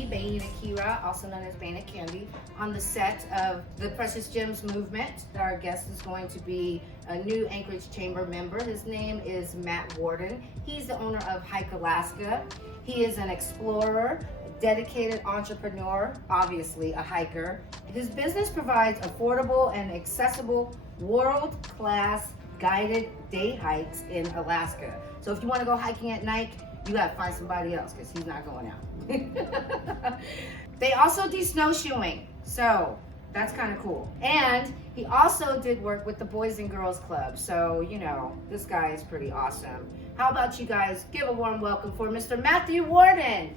me, Bain Akira, also known as Bain Candy, on the set of the Precious Gems movement. Our guest is going to be a new Anchorage Chamber member. His name is Matt Worden. He's the owner of Hike Alaska. He is an explorer, a dedicated entrepreneur, obviously a hiker. His business provides affordable and accessible world-class guided day hikes in Alaska. So if you want to go hiking at night, you gotta find somebody else because he's not going out. They also do snowshoeing, so that's kind of cool. And he also did work with the Boys and Girls Club, so you know, this guy is pretty awesome. How about you guys give a warm welcome for Mr. Matthew Worden.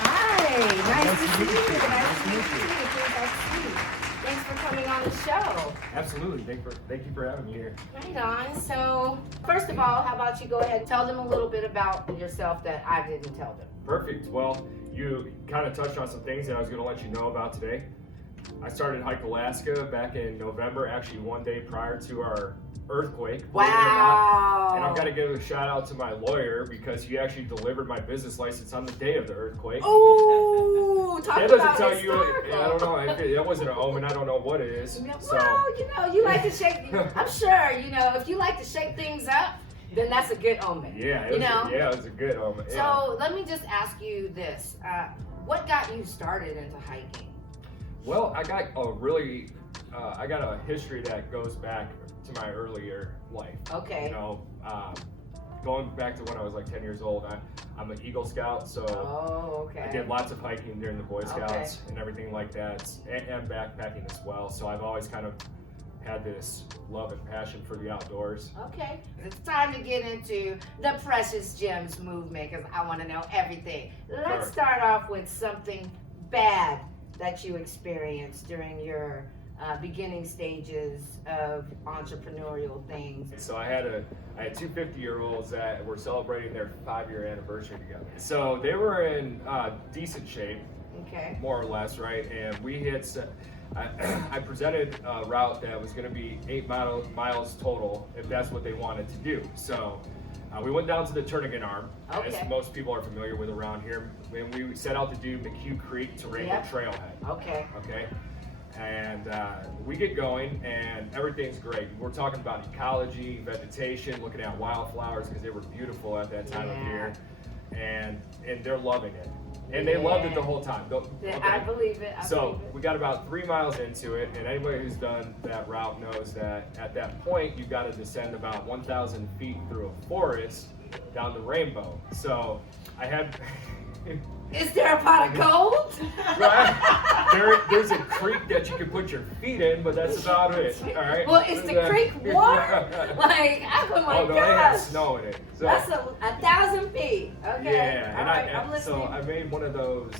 Hi, nice to see you. Nice to meet you. Thanks for coming on the show. Absolutely. Thank you for having me here. Right on. So, first of all, how about you go ahead and tell them a little bit about yourself that I didn't tell them. Perfect. Well, you kind of touched on some things that I was going to let you know about today. I started Hike Alaska back in November, actually one day prior to our earthquake. Wow. And I've got to give a shout out to my lawyer because he actually delivered my business license on the day of the earthquake. Oh, talk that about doesn't tell historical. you, I don't know, that wasn't an omen, I don't know what it is. Well, So, you know, you like to shake, I'm sure, you know, if you like to shake things up, then that's a good omen. yeah, it was a good omen. Yeah. So let me just ask you this. What got you started into hiking? Well, I got a history that goes back to my earlier life. Okay. You know, going back to when I was like 10 years old, I'm an Eagle Scout, so okay. I did lots of hiking during the Boy Scouts and everything like that, and backpacking as well. So I've always kind of had this love and passion for the outdoors. Okay, it's time to get into the Precious Gems movement because I want to know everything. Let's start off with something bad that you experienced during your beginning stages of entrepreneurial things. So I had two 50-year-olds that were celebrating their 5-year anniversary together. So they were in decent shape, okay, more or less, right? And we had I presented a route that was going to be 8 miles total, if that's what they wanted to do. So we went down to the Turnagain Arm, as most people are familiar with around here, and we set out to do McHugh Creek to Rainbow Trailhead. Okay. And we get going, and everything's great. We're talking about ecology, vegetation, looking at wildflowers because they were beautiful at that time of year, and they're loving it. And they loved it the whole time. I believe it. So we got about 3 miles into it, and anybody who's done that route knows that at that point you've got to descend about 1,000 feet through a forest down the Rainbow. So I had. Is there a pot of gold? Right. There's a creek that you can put your feet in, but that's about it. All right. Well, is the creek warm? Like, oh my gosh. They have snow in it. So, that's 1,000 feet. Okay. Yeah, I'm listening. So I made one of those.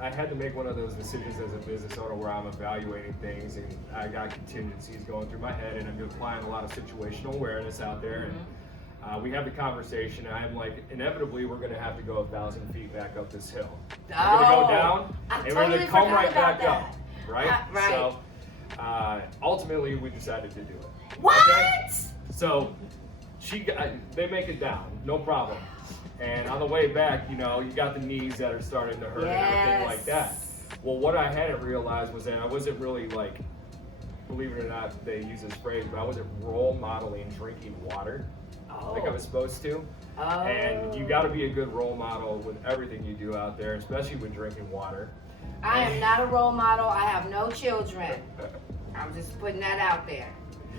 I had to make one of those decisions as a business owner where I'm evaluating things, and I got contingencies going through my head, and I'm applying a lot of situational awareness out there. And we have the conversation, and I'm like, inevitably, we're going to have to go 1,000 feet back up this hill. We're going to go down, and we're going to come right back up, right? Right. So ultimately, we decided to do it. What? Okay? So they make it down, no problem. And on the way back, you know, you got the knees that are starting to hurt and everything like that. Well, what I hadn't realized was that I wasn't really like, believe it or not, they use this phrase, but I wasn't role modeling drinking water like I was supposed to. And you got to be a good role model with everything you do out there, especially with drinking water. I am not a role model. I have no children. I'm just putting that out there.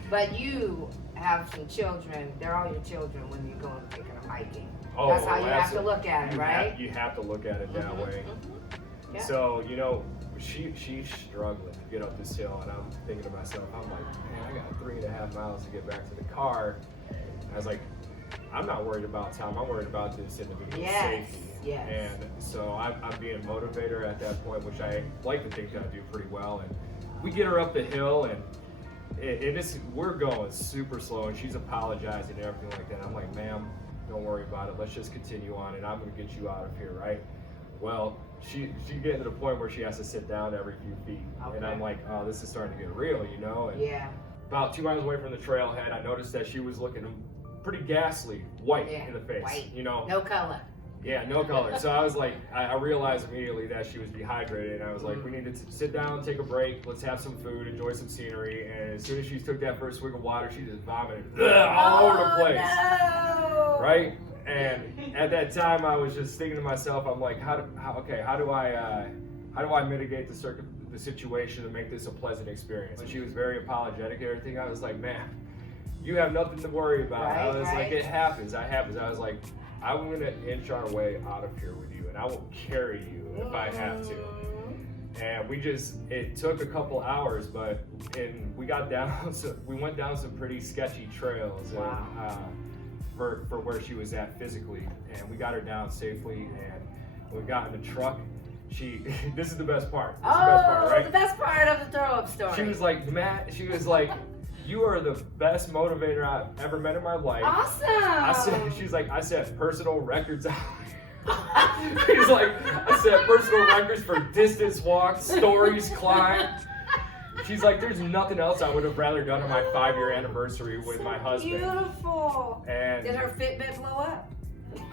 But you have some children. They're all your children when you go and take them hiking. That's how you have to look at it, right? You have to look at it that way. Yeah. So, you know, she's struggling to get up this hill, and I'm thinking to myself, I'm like, man, I got 3.5 miles to get back to the car. I was like, I'm not worried about time. I'm worried about this individual's safety. Yes. And so I'm being a motivator at that point, which I like to think that I do pretty well. And we get her up the hill, and we're going super slow, and she's apologizing and everything like that. I'm like, ma'am, don't worry about it. Let's just continue on, and I'm going to get you out of here, right? Well, she's getting to the point where she has to sit down every few feet. And I'm like, oh, this is starting to get real, you know? And about 2 miles away from the trailhead, I noticed that she was looking pretty ghastly, white in the face. White. You know? No color. Yeah, no color. So I was like, I realized immediately that she was dehydrated. And I was like, we need to sit down, take a break. Let's have some food, enjoy some scenery. And as soon as she took that first swig of water, she just vomited all over the place. No. Right? And at that time, I was just thinking to myself, I'm like, how do I mitigate the situation to make this a pleasant experience? And she was very apologetic and everything. I was like, man, you have nothing to worry about. Right, I was right. like, it happens. I was like, I'm gonna inch our way out of here with you, and I will carry you if I have to. And it took a couple hours, we got down, we went down some pretty sketchy trails. Wow. For where she was at physically, and we got her down safely. And when we got in the truck, this is the best part. This is the best part, right? The best part of the throw up story. She was like, Matt, you are the best motivator I've ever met in my life. Awesome. I set personal records out. She's like, I set personal records for distance walked, stories climbed. She's like, there's nothing else I would have rather done on my 5-year anniversary with my husband. Beautiful. And did her Fitbit blow up?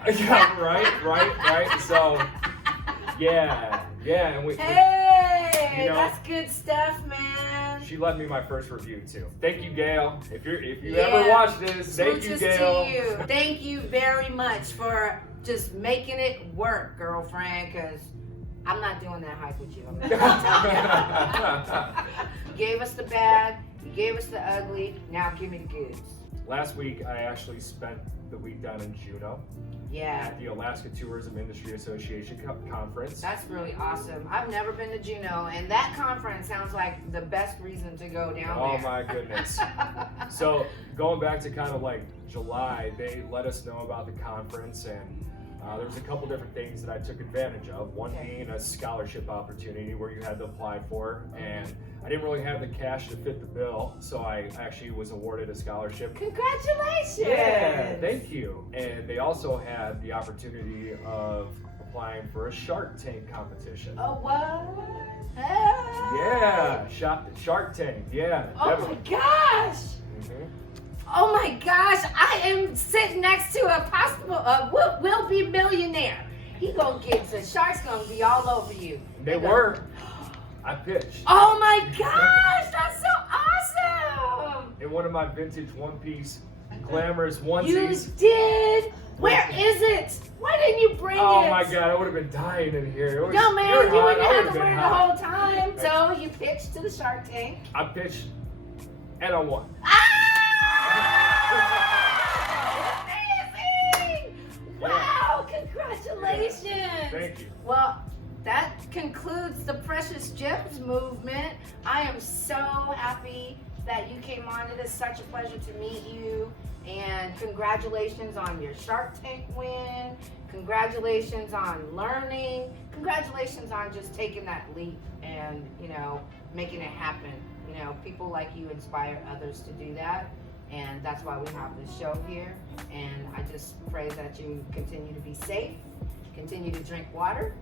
Yeah, right. So, yeah, and Hey, you know, that's good stuff, man. she left me my first review too. Thank you, Gail. If you ever watch this, thank you, Smooches Gail. to you. Thank you very much for just making it work, girlfriend, because I'm not doing that hike with you. You gave us the bad, you gave us the ugly, now give me the goods. Last week, I actually spent the week down in Juneau Yeah. at the Alaska Tourism Industry Association conference. That's really awesome. I've never been to Juneau, and that conference sounds like the best reason to go down there. Oh my goodness. So going back to kind of like July, they let us know about the conference, and there was a couple different things that I took advantage of. One being a scholarship opportunity where you had to apply for, and I didn't really have the cash to fit the bill, so I actually was awarded a scholarship. Congratulations! Yeah, thank you. And they also had the opportunity of applying for a Shark Tank competition. Oh, what? Yeah, Shark Tank, yeah. Oh my gosh! Mhm. Oh my gosh, I am sitting next to a possible, will be millionaire. He gonna get, the shark's gonna be all over you. They were. I pitched. Oh my gosh, that's so awesome! In one of my vintage one-piece glamorous You onesies. did? Where is it? Why didn't you bring it? Oh my God, I would have been dying in here. It was, No man, you're you hot, wouldn't I have would've to been wear it the hot. whole time. So you pitched to the Shark Tank. I pitched and I won. Amazing! Wow, congratulations! Thank you. Well, that concludes the Precious Gems movement. I am so happy that you came on. It is such a pleasure to meet you. And congratulations on your Shark Tank win. Congratulations on learning. Congratulations on just taking that leap and, making it happen. People like you inspire others to do that. And that's why we have this show here. And I just pray that you continue to be safe. Continue to drink water.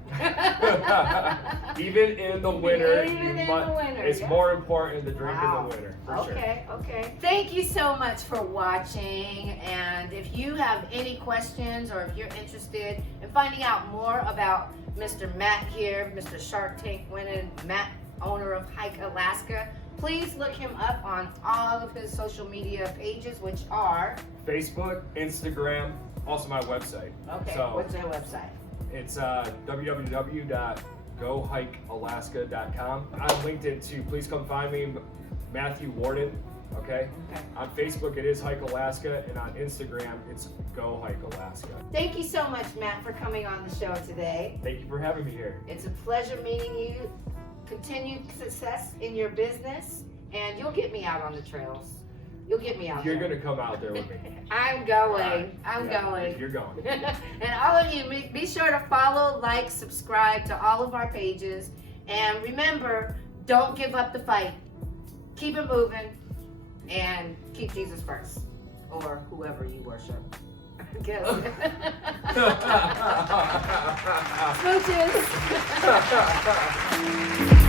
Even in the winter, it's yeah. more important to drink Wow. in the winter. For sure. Okay. Thank you so much for watching. And if you have any questions or if you're interested in finding out more about Mr. Matt here, Mr. Shark Tank winning Matt, owner of Hike Alaska, please look him up on all of his social media pages, which are Facebook, Instagram, also my website. okay. So What's your website? it's www.gohikealaska.com. On LinkedIn too. Please come find me, Matthew Worden. Okay. On Facebook it is Hike Alaska, and on Instagram it's Go Hike Alaska. Thank you so much, Matt, for coming on the show today. Thank you for having me here. It's a pleasure meeting you. Continued success in your business, and you'll get me out on the trails. You'll get me out You're there. gonna come out there with me. I'm going. Right. I'm Yeah, going. You're going. And all of you, be sure to follow, like, subscribe to all of our pages. And remember, don't give up the fight. Keep it moving and keep Jesus first, or whoever you worship. Guess. Smooches.